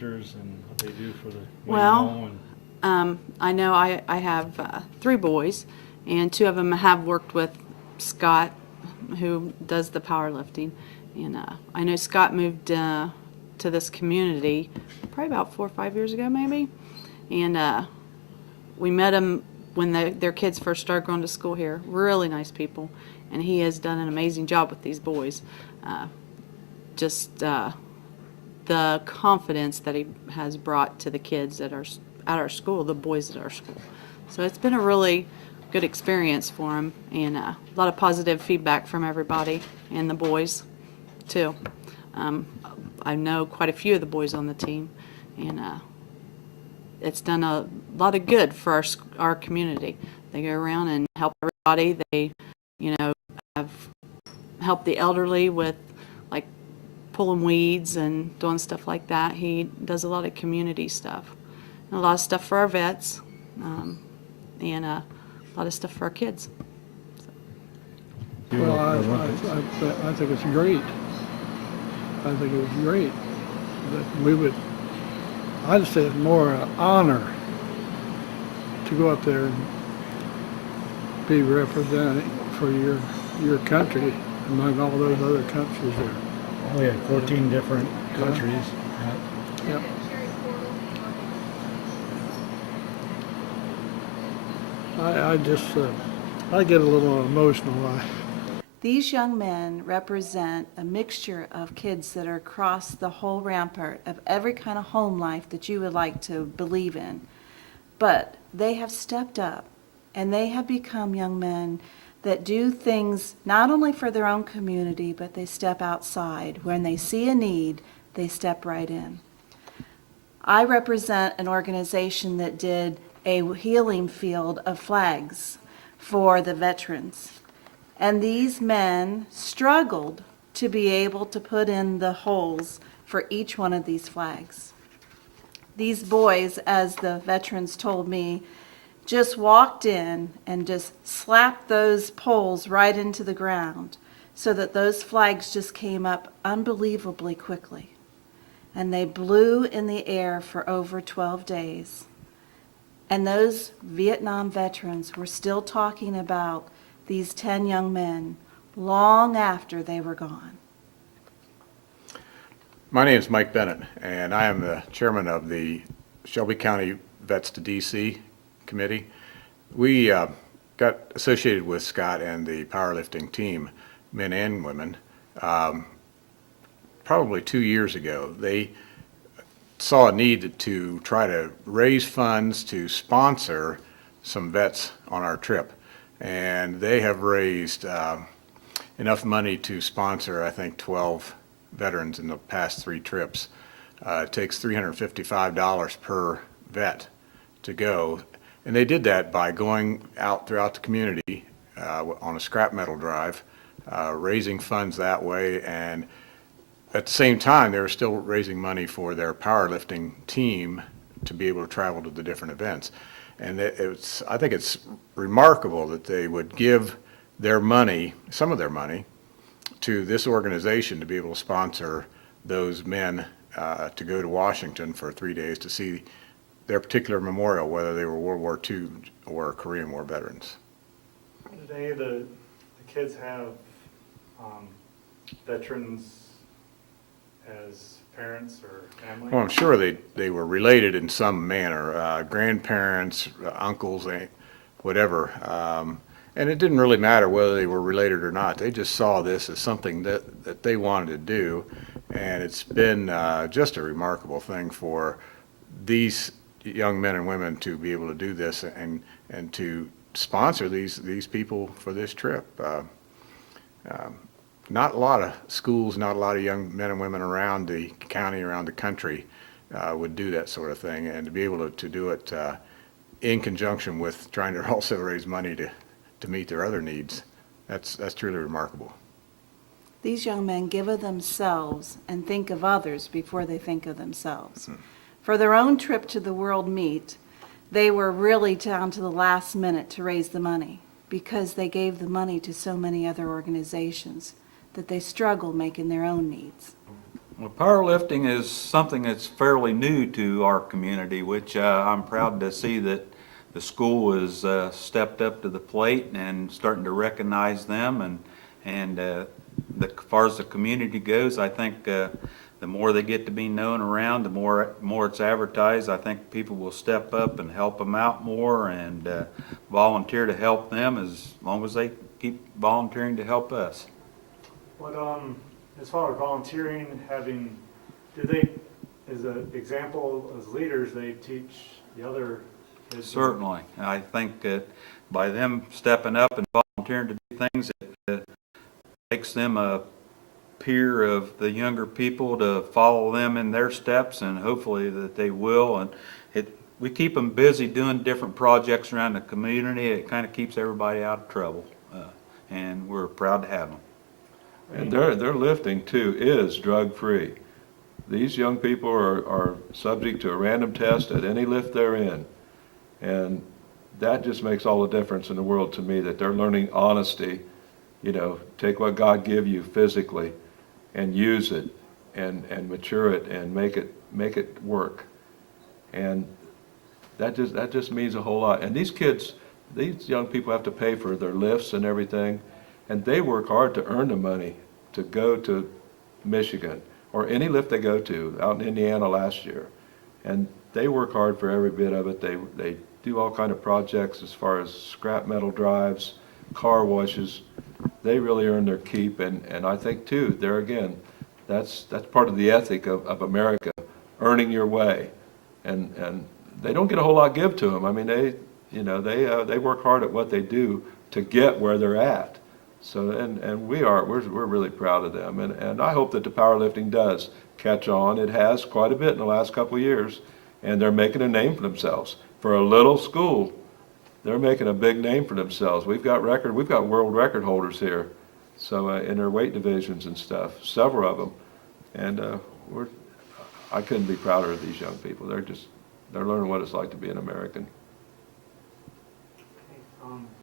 characters and what they do for the Well, I know I have 3 boys, and 2 of them have worked with Scott, who does the powerlifting. And I know Scott moved to this community probably about 4 or 5 years ago, maybe. And we met him when their kids first started going to school here. Really nice people, and he has done an amazing job with these boys. Just the confidence that he has brought to the kids at our school, the boys at our school. So it's been a really good experience for him, and a lot of positive feedback from everybody and the boys too. I know quite a few of the boys on the team, and it's done a lot of good for our community. They go around and help everybody. They, have helped the elderly with like pulling weeds and doing stuff like that. He does a lot of community stuff, and a lot of stuff for our vets, and a lot of stuff for our kids. Well, I think it's great. I think it was great that I'd say it's more an honor to go up there and be representing for your country among all those other countries there. Oh yeah, 14 different countries. Yep. I get a little emotional. These young men represent a mixture of kids that are across the whole rampart of every kind of home life that you would like to believe in. But they have stepped up, and they have become young men that do things not only for their own community, but they step outside. When they see a need, they step right in. I represent an organization that did a healing field of flags for the veterans. And these men struggled to be able to put in the holes for each one of these flags. These boys, as the veterans told me, just walked in and just slapped those poles right into the ground so that those flags just came up unbelievably quickly. And they blew in the air for over 12 days. And those Vietnam veterans were still talking about these 10 young men long after they were gone. My name is Mike Bennett, and I am the chairman of the Shelby County Vets to DC committee. We got associated with Scott and the powerlifting team, men and women, probably 2 years ago. They saw a need to try to raise funds to sponsor some vets on our trip. And they have raised enough money to sponsor, I think, 12 veterans in the past 3 trips. It takes $355 per vet to go. And they did that by going out throughout the community on a scrap metal drive, raising funds that way. And at the same time, they were still raising money for their powerlifting team to be able to travel to the different events. And I think it's remarkable that they would give their money, some of their money, to this organization to be able to sponsor those men to go to Washington for 3 days to see their particular memorial, whether they were World War II or Korean War veterans. Did any of the kids have veterans as parents or family? Well, I'm sure they were related in some manner, grandparents, uncles, whatever. And it didn't really matter whether they were related or not. They just saw this as something that they wanted to do. And it's been just a remarkable thing for these young men and women to be able to do this and to sponsor these people for this trip. Not a lot of schools, not a lot of young men and women around the county, around the country would do that sort of thing. And to be able to do it in conjunction with trying to also raise money to meet their other needs, that's truly remarkable. These young men give of themselves and think of others before they think of themselves. Mm-hmm. For their own trip to the World Meet, they were really down to the last minute to raise the money because they gave the money to so many other organizations that they struggle making their own needs. Well, powerlifting is something that's fairly new to our community, which I'm proud to see that the school has stepped up to the plate and starting to recognize them. And as far as the community goes, I think the more they get to be known around, the more it's advertised. I think people will step up and help them out more and volunteer to help them as long as they keep volunteering to help us. What, as far as volunteering, as an example, as leaders, they teach the other kids? Certainly. I think that by them stepping up and volunteering to do things, it makes them a peer of the younger people to follow them in their steps, and hopefully that they will. And we keep them busy doing different projects around the community. It kind of keeps everybody out of trouble, and we're proud to have them. And their lifting too is drug-free. These young people are subject to a random test at any lift they're in. And that just makes all the difference in the world to me, that they're learning honesty. You know, take what God give you physically and use it and mature it and make it work. And that just means a whole lot. And these young people have to pay for their lifts and everything. And they work hard to earn the money to go to Michigan or any lift they go to, out in Indiana last year. And they work hard for every bit of it. They do all kind of projects as far as scrap metal drives, car washes. They really earn their keep. And I think too, there again, that's part of the ethic of America, earning your way. And they don't get a whole lot give to them. I mean, they work hard at what they do to get where they're at. So, and we're really proud of them, and I hope that the powerlifting does catch on. It has quite a bit in the last couple of years, and they're making a name for themselves. For a little school, they're making a big name for themselves. We've got world record holders here, so in their weight divisions and stuff, several of them, and I couldn't be prouder of these young people. They're learning what it's like to be an American.